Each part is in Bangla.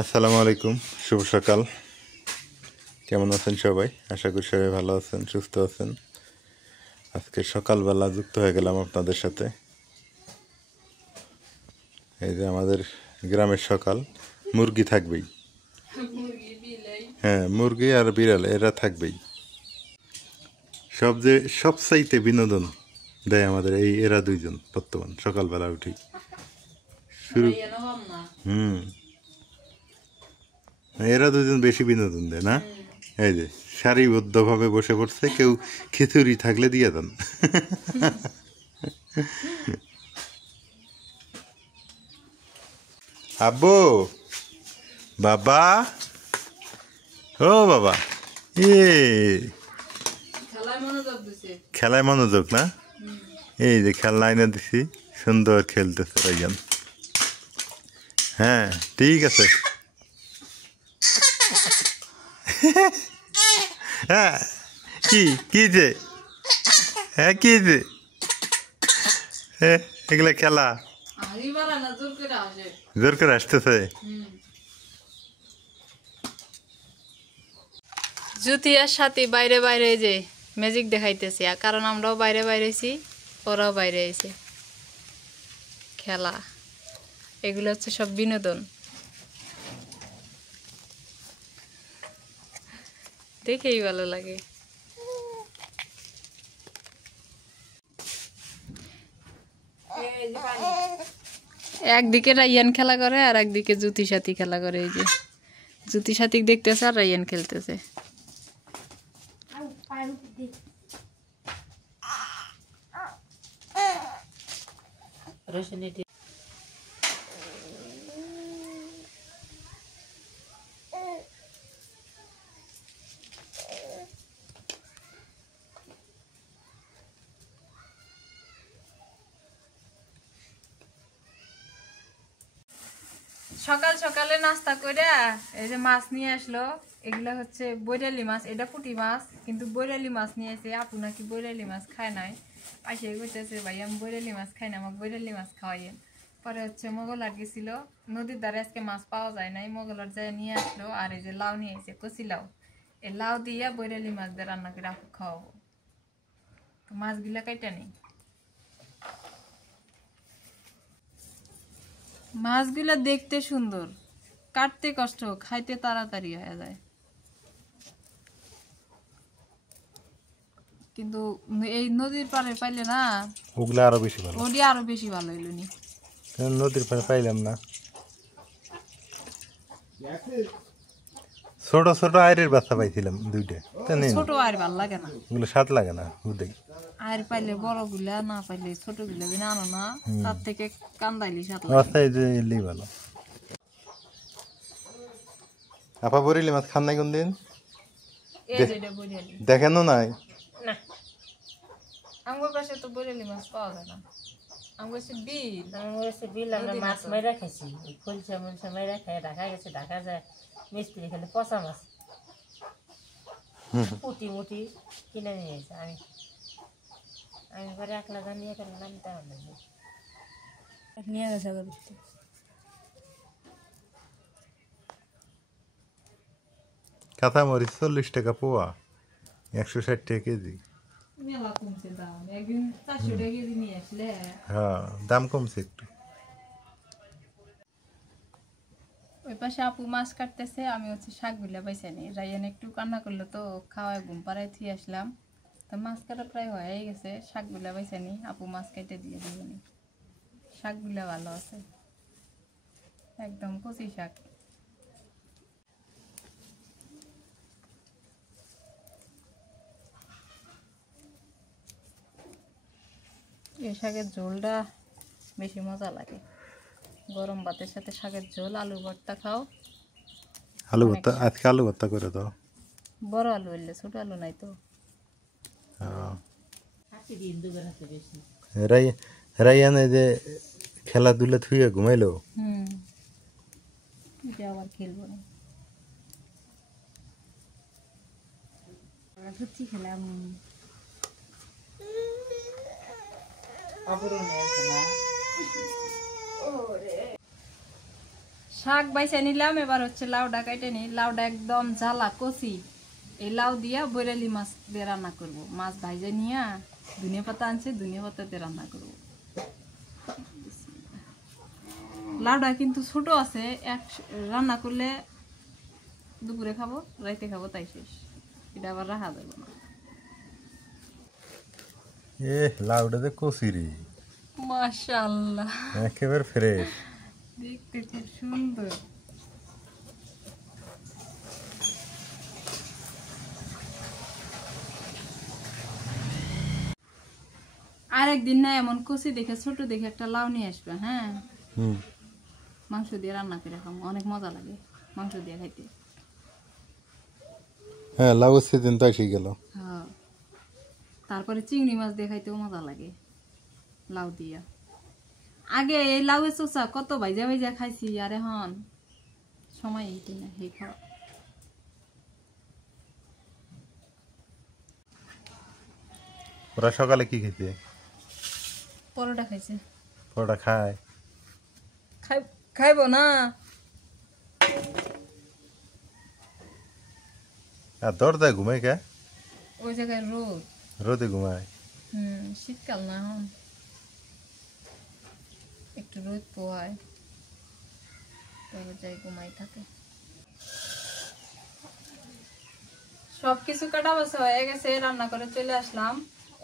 আসসালামু আলাইকুম, শুভ সকাল। কেমন আছেন সবাই? আশা করি সবাই ভালো আছেন, সুস্থ আছেন। আজকে সকালবেলা যুক্ত হয়ে গেলাম আপনাদের সাথে। এই যে আমাদের গ্রামের সকাল, মুরগি থাকবেই। হ্যাঁ, মুরগি আর বিড়াল এরা থাকবেই। সবচাইতে বিনোদন দেয় আমাদের এরা দুইজন বর্তমান সকালবেলা উঠি শুরু। হুম, এরা দুজন বেশি বিনোদন দেয় না? এই যে সারিবদ্ধভাবে বসে পড়ছে, কেউ খিচুড়ি থাকলে দিয়ে দেন। আব্বু, বাবা, ও বাবা, এ খেলায় মনোযোগ না? এই যে খেলনা এনে দিছি, সুন্দর খেলতেছে রাইয়ান। হ্যাঁ ঠিক আছে। হ্যাঁ, কি কি যে, হ্যাঁ কি যে, এগুলা খেলা জোর করে আসতেছে। জ্যোতি আর সাথী বাইরে বাইরে যে ম্যাজিক দেখাইতেছি, কারণ আমরাও বাইরে বাইরেছি, ওরাও বাইরে আইছে। খেলা এগুলো হচ্ছে সব বিনোদন, দেখেই ভালো লাগে। একদিকে রাইয়ান খেলা করে আর একদিকে জ্যোতি সাথী খেলা করে। এই যে জ্যোতি সাথী দেখতেছে আর রাইয়ান খেলতেছে। সকাল সকালে নাস্তা করে এই যে মাছ নিয়ে আসলো। এগুলা হচ্ছে বৈরালি মাছ, এটা পুঁটি মাছ, কিন্তু বৈরালি মাছ নিয়ে এসে আপু নাকি বৈরালি মাছ খায় নাই। পাশে কইতেছে ভাই আমি বৈরালি মাছ খাই না, আমাকে বৈরালি মাছ খাওয়াইয়েন। পরে হচ্ছে মোগলার গেছিল, নদীর ধারে আজকে মাছ পাওয়া যায় নাই, মোগলার যায় নিয়ে আসলো। আর এই যে লাউ নিয়ে এসে কচি লাউ, এই লাউ দিয়ে বৈরালি মাছ দিয়ে রান্না করে আপু খাওয়াবো। তো মাছগুলা কাইটা নেই, মাছগুলা দেখতে সুন্দর, কাটতে কষ্ট, খাইতে তাড়াতাড়ি হয়ে যায়। কিন্তু এই নদীর পাড়ে পাইলে না, ওগুলা আরো বেশি ভালো। ওটি আরো বেশি ভালো হইল নি। নদীর পাড়ে পাইলাম না। ছোট ছোট আয়ের বাচ্চা পাইছিলাম দুইটা, ছোট আর ভাল লাগে না, ওগুলো স্বাদ লাগে না। আর পাইলে বড় গুলা, না পাইলে ছোট গুলা বিনা আনো না, তার থেকে কান্দাইলি সাত আচ্ছা, এই যে এলেই ভালো। আপা বরিলি মাছ খান নাই কোন দিন? দেখেনও নাই? না, আমার কাছে তো বরেলি মাছ পাওয়া যায় না। আমার কাছে বিল আমরা মাছ মাইরা খাইছি, ফুলসা মুলসা মাইরা খাই, ঢাকা গেছে, ঢাকা যায় মিস্ত্রি খালি পচা মাছ পুটি মুটি কিনে নিয়ে এসে আমি পরে একলা নিয়ে গেলাম, নামতে হবে নিয়ে গেছে। কাঁথা মরিচ 40 টাকা পোয়া, 160 টাকা কেজি। মেলা কমছে দাম, একদিন 400 টাকা কেজি নিয়ে আসলে। হ্যাঁ, দাম কমছে একটু। ওই পাশে আপু মাছ কাটতেছে, আমি হচ্ছে শাকগুলা বাইছে নি। রাইয়ান একটু কান্না করলো তো খাওয়ায় ঘুম পাড়ায় থুয়ে আসলাম। তো মাছ কাটা প্রায় হয়ে গেছে, শাকগুলা বাইছে নি, আপু মাছ কেটে দিয়ে দিবনি। শাকগুলা ভালো আছে, একদম কচি শাক। এই শাকের ঝোলটা বেশি মজা লাগে, গরম ভাতের সাথে শাকের ঝোল, আলু ভর্তা খাও। আলু ভর্তা, আজকে আলু ভর্তা করে দাও। বড় আলু হইলে, ছোট আলু নাই তো। রাইয়ান এই যে খেলাধুলা থুয়ে ঘুমাইলো। এটা আবার খেলবো না, সত্যি খেলাম। শাক বাইছে নিলাম, এবার হচ্ছে লাউডা কেটে নি। লাউডা একদম জ্বালা কচি, এই লাউ দিয়া বৈরালি মাছ দিয়ে রান্না করবো। মাছ ভাইজে নিয়ে ধনিয়া পাতা আনছে, ধনিয়া পাতা দিয়ে রান্না করবো। লাউডা কিন্তু ছোট আছে, এক রান্না করলে দুপুরে খাবো, রাইতে খাবো, তাই শেষ। এটা আবার রাখা যাবে না। এ লাউটা যে কচি রে, মাশাআল্লাহ, একেবারে ফ্রেশ। দেখতে খুব সুন্দর। আরেকদিন না এমন কচি দেখে ছোট দেখে একটা লাউ নিয়ে আসবে। হ্যাঁ, মাংস দিয়ে রান্না করে খাবো, অনেক মজা লাগে মাংস দিয়ে খাইতে। হ্যাঁ, লাউ সিজন তো এসে গেল। হ্যাঁ, তারপরে চিংড়ি মাছ দিয়ে খাইতেও মজা লাগে লাউ দিয়া। আগে এই লাউয়ের চোষা কত ভাইজা ভাইজা খাইছি, আর এখন সময় এইটি না এই খাওয়া। ওরা সকালে কি খেতে? পরোটা খাইছে। পরোটা খায়? খাইব না? আর দরজায় ঘুমায় কে? ওই জায়গায় রোদ, রোদে ঘুমায়। শীতকাল না, এখন একটু রোদ পোহায়, তবে যাই ঘুমাই থাকে। সবকিছু কাটা বাছা হয়ে গেছে, রান্না করে চলে আসলাম।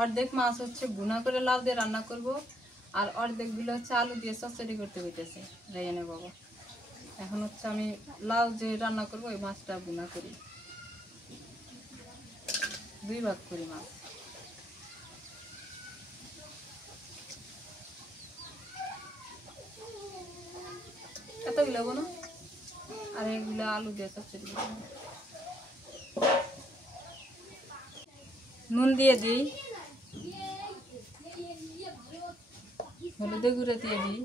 অর্ধেক মাছ হচ্ছে ভুনা করে লাউ দিয়ে রান্না করব, আর অর্ধেক গুলো হচ্ছে আলু দিয়ে চচ্চড়ি করতে হইতেছে রাইয়ানে বাবা। এখন হচ্ছে আমি লাউ যে রান্না করব, ওই মাছটা ভুনা করি, 2 ভাগ করি মাছ। এতগুলো বোনো, আর এগুলো আলু দিয়ে চচ্চড়ি করব। নুন দিয়ে দিই, হলুদের গুঁড়ো দিয়ে দিই,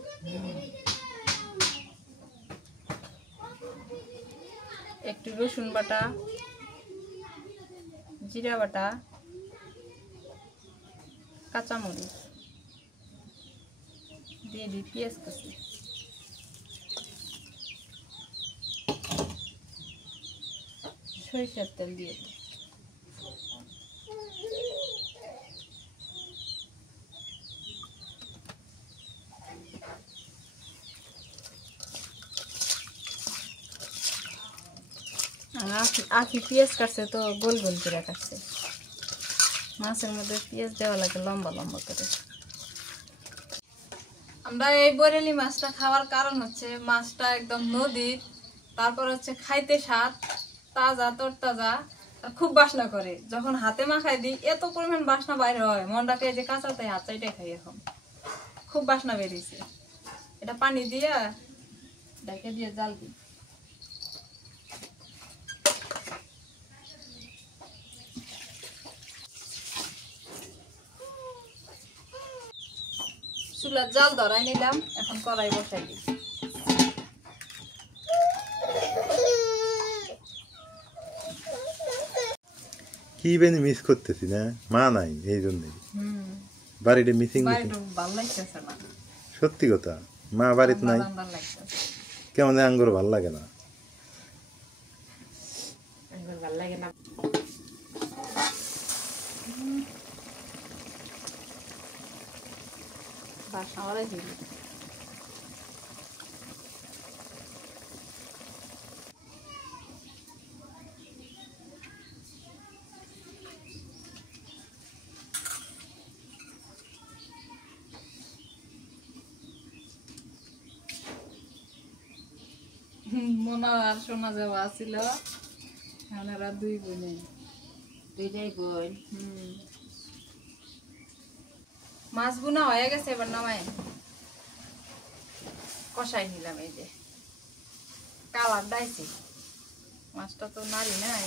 একটু রসুন বাটা, জিরা বাটা, কাঁচামরিচ দিয়ে দিই, পেঁয়াজ কুচি, সরিষার তেল দিয়ে দিই। আখি পেঁয়াজ কাটছে তো গোল গোল করে কাটছে। মাছের মধ্যে পেঁয়াজ দেওয়া লাগে লম্বা লম্বা করে। আমরা এই বরেলি মাছটা খাওয়ার কারণ হচ্ছে মাছটা একদম নদীর, তারপর হচ্ছে খাইতে স্বাদ, তাজা তরতাজা, আর খুব বাসনা করে। যখন হাতে মাখাই দিই এত পরিমাণ বাসনা বাইরে হয়, মনটাকে যে কাঁচা তাই হাত চাইটাই খাই। এখন খুব বাসনা বেরিয়েছে। এটা পানি দিয়ে ঢেকে দিয়ে জাল দিই। চুলার জাল ধরাই নিলাম, এখন কড়াই বসাই দিই। কি বেনি মিস করতেছি না, মা নাই এই জন্যই। বাড়িতে মিসিং মিসিং, ভালো লাগতেছে না, সত্যি কথা। মা বাড়িতে নাই, কেমন আঙ্গুর ভাল লাগে না। ভাল লাগে না। বাসনা ওরাই দিল। মোনা আর সোনা যাওয়া ছিল, ওনারা 2 বোনে, 2টাই বোন। মাছ বোনা হয়ে গেছে, এবার নামাই কষাই নিলাম। এই যে কালার দাইছি, মাছটা তো নারী নাই।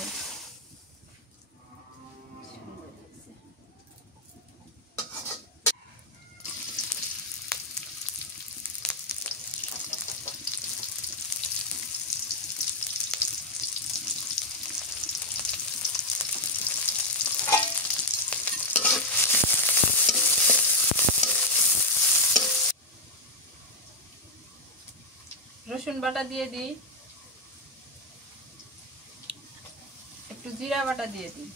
রসুন বাটা দিয়ে দিই, একটু জিরা বাটা দিয়ে দিই,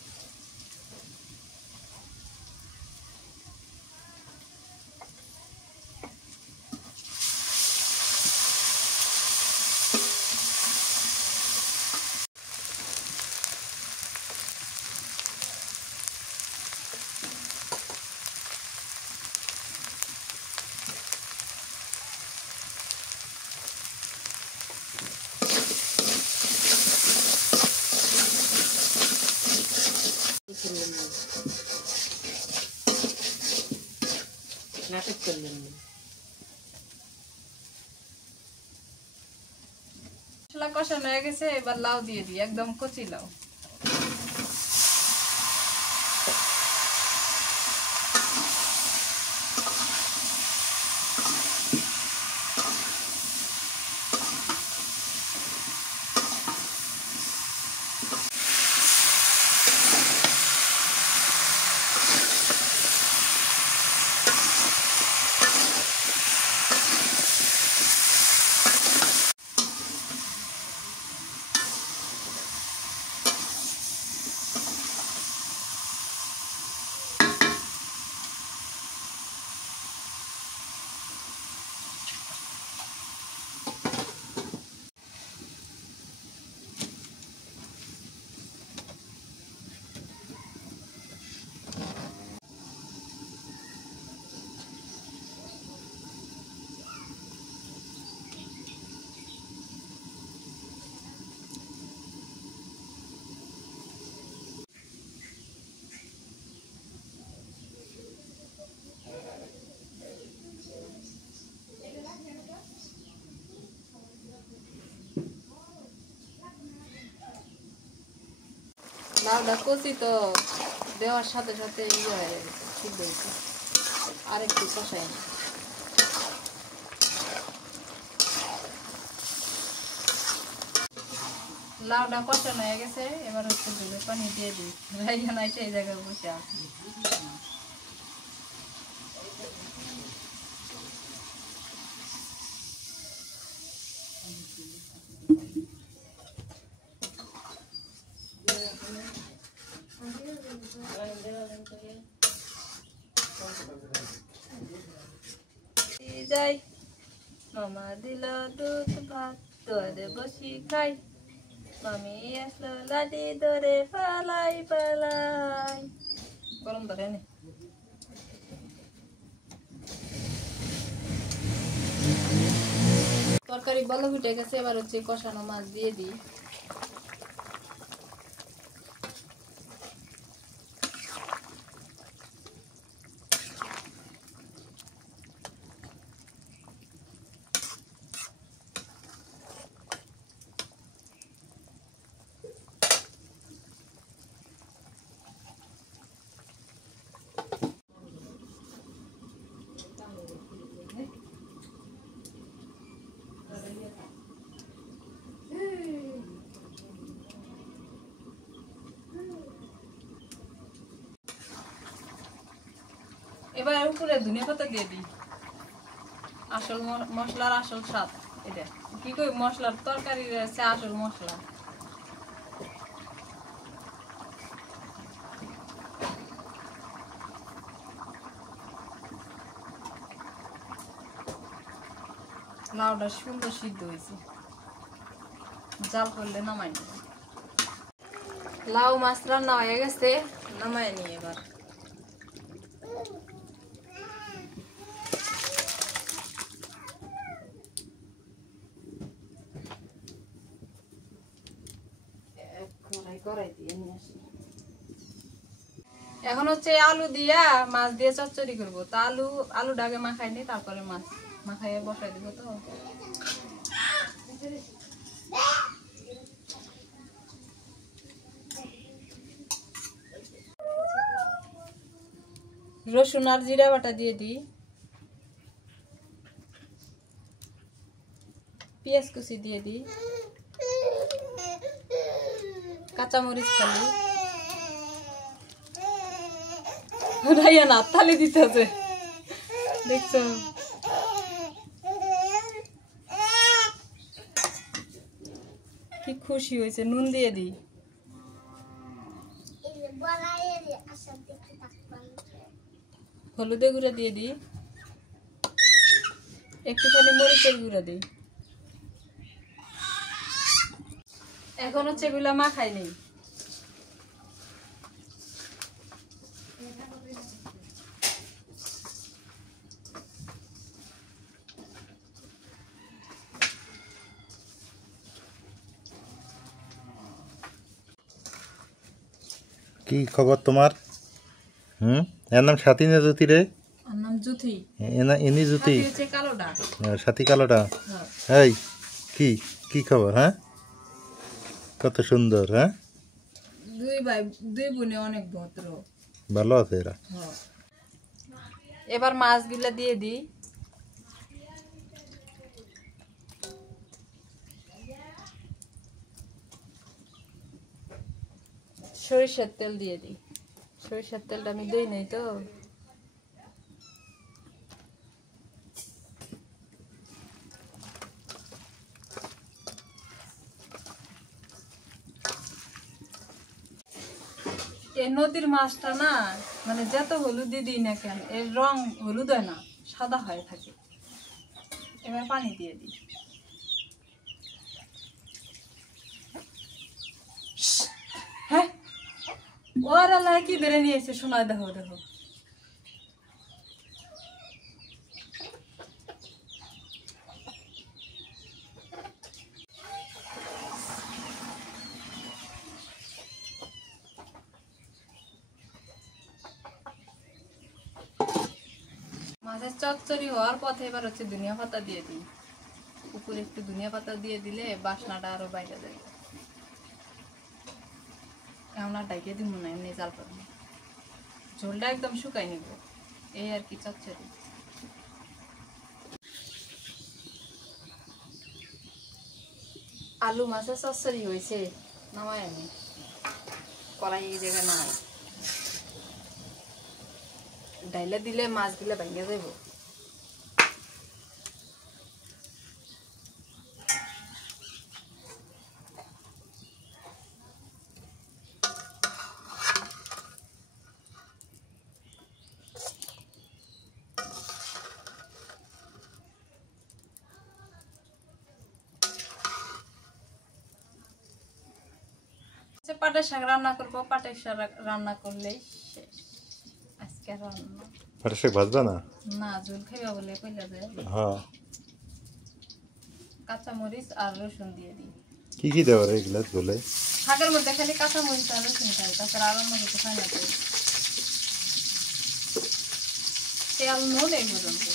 নাটক করলেন না। মশলা কষানো হয়ে গেছে, এবার লাউ দিয়ে দিই, একদম কচি লাউ। লাউটা কচি তো দেওয়ার সাথে সাথে ইয়ে হয়ে গেছে, সিদ্ধ হয়েছে। আর একটু কষাই না। লাউটা কষানো হয়ে গেছে, এবার হচ্ছে দুধের পানি দিয়ে দিই। রাইয়া নাই সেই জায়গায় বসে আছে। যাই মামা দিল দুধ ভাত, ধরে বসি খাই, মামি আসলো লাডি ধরে পালাই পালাই। গরম ধরে নে। তরকারি ভালো ফুটে গেছে, এবার হচ্ছে কষানো মাছ দিয়ে দিই। এবার উপরে ধনিয়া পাতা দিয়ে দিই। আসল মশলার আসল স্বাদ এটা। কি কই, মশলার তরকারি আছে আসল মশলা। লাউটা সুন্দর সিদ্ধ হয়েছে, জাল করলে নামাই নেব। লাউ মাছ রান্না হয়ে গেছে, নামাই নি এবার। এখন হচ্ছে আলু দিয়া মাছ দিয়ে চচ্চড়ি করবো। তা আলুটা আগে মাখাই নি, তারপরে মাছ মাখাইয়ে বসাই দিব। তো রসুন আর জিরা বাটা দিয়ে দিই, পেঁয়াজ কুচি দিয়ে দিই, কাঁচামরিচ খালি। রাইয়া না তালি দিতেছে, দেখছো? কি খুশি হয়েছে, নুন দিয়ে দিই। হলুদের গুঁড়া দিয়ে দিই, একটুখানি মরিচের গুঁড়া দিই। এখন হচ্ছে এগুলা মাখাই নেই। কি খবর তোমার? এর নাম সাথী না জ্যোতি রে? আর নাম জুথি। এনি জ্যোতি, সাথী হচ্ছে কালোটা। সাথী কালোটা। হ্যাঁ। এই কি কি খবর? হ্যাঁ, কত সুন্দর। হ্যাঁ, দুই ভাই দুই বোনে অনেক ভদ্র, ভালো আছে এরা। হ্যাঁ। এবার মাছগুলা দিয়ে দিই। সরিষার তেল দিয়ে দিই, সরিষার তেলটা আমি দিই নাই তো। এই নদীর মাছটা না, মানে যত হলুদ দিই না কেন এর রং হলুদ হয় না, সাদা হয়ে থাকে। এবার পানি দিয়ে দিই। হ্যাঁ, ওরা কি ধরে নিয়েছে, শোনা, দেখো দেখো। মাছের চচ্চড়ি হওয়ার পথে এবার হচ্ছে ধনিয়া পাতা দিয়ে দিই। উপরে একটু ধনিয়া পাতা দিয়ে দিলে বাসনাটা আরো বাইরে যায়। এমন আর ডাইকে দিব না, এমনি জাল পাবো, ঝোলটা একদম শুকাই নিব, এই আর কি চচ্চড়ি। আলু মাছের চচ্চড়ি হয়েছে, নামাই আমি কড়াই এই জায়গায় নামাই। ডাইলে দিলে মাছগুলো ভেঙে যাব। পাটের শাক রান্না করবো, পাটের শাক রান্না করলেই শেষ আজকে রান্না। পাটের শাক ভাজবা না? না, ঝোল খাইবা বলে কইলা যায়। হ্যাঁ, কাঁচা মরিচ আর রসুন দিয়ে দিই। কি কি দেওয়া রে এগুলা ঝোলে? শাকের মধ্যে খালি কাঁচা মরিচ আর রসুন খাই, তাছাড়া আর অন্য কিছু খাই না তো। তেল নুন এই পর্যন্ত।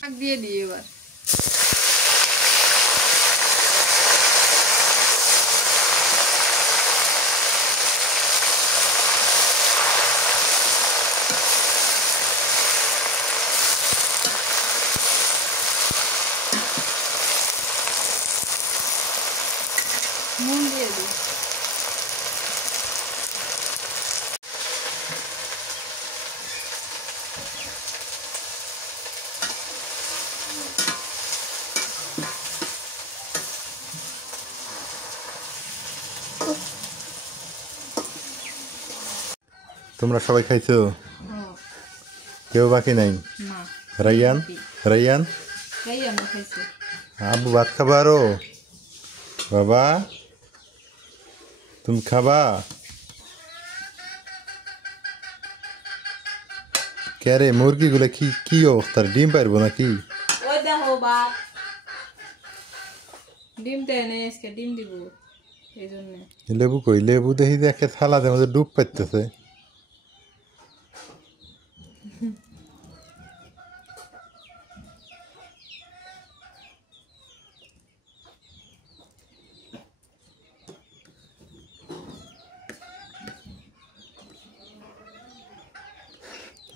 শাক দিয়ে দিই এবার। নুন দিয়ে দিই। তোমরা সবাই খাইছো? কেউ বাকি নাই? না, রাইয়ান, রাইয়ান রাইয়ান খাইছে। আবু ভাত খাবা আরো? বাবা তুমি খাবা? কে রে, মুরগিগুলো কি কি অবস্থা, ডিম পারবো নাকি? ওই দেখো বাপ, ডিম দেয় না আজকে, ডিম দিব এই জন্য। লেবু কই? লেবু দেখি যে একটা থালাতে মধ্যে ডুব পাইতেছে।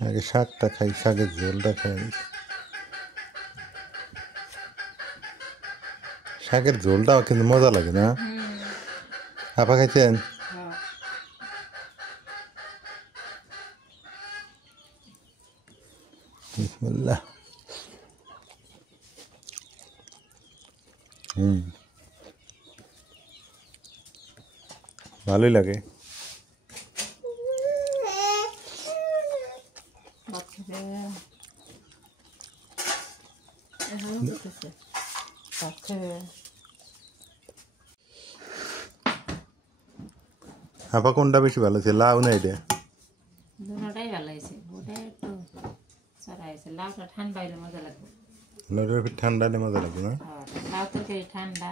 আগে শাকটা খাই, শাকের ঝোলটা খাই। শাকের ঝোলটাও কিন্তু মজা লাগে না? আপা খাইছেন? হ্যাঁ বিসমিল্লাহ। হুম, ভালোই লাগে। ভাত খেতে এখনো করতেছে ভাত খেতে আপা কোনটা বেশি ভালো ছিল, লাউ না এটা? দুটাই ভালো হয়েছে ওটাই একটু চড়া হয়েছে লাউটা ঠান্ডা হইলে মজা লাগবে লাউটা একটু ঠান্ডা হলে মজা লাগবে না? আর লাউ তরকারি ঠান্ডা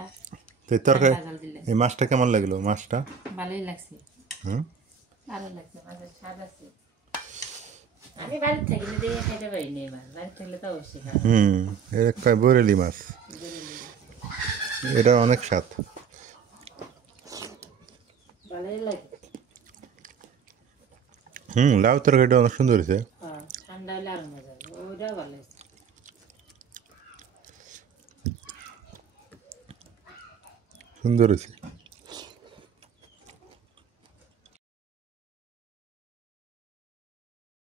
তো এই তরকারি, ঠান্ডা জল দিলে এই মাছটা কেমন লাগলো মাছটা? ভালোই লাগছে হুম, ভালো লাগছে মাছের স্বাদ আছে আমি বাড়ির থাকলে দিয়ে খাইতে পারিনি এবার বাড়ির থাকলে তো অবশ্যই খাবো হুম, এর একটা বরেলি মাছ, এটা অনেক স্বাদ। ভালোই লাগে হুম, লাউ তরকারিটা অনেক সুন্দর হয়েছে। হ্যাঁ ঠান্ডা হলে আরো মজা হবে ওইটাও ভালো হয়েছে সুন্দর হয়েছে।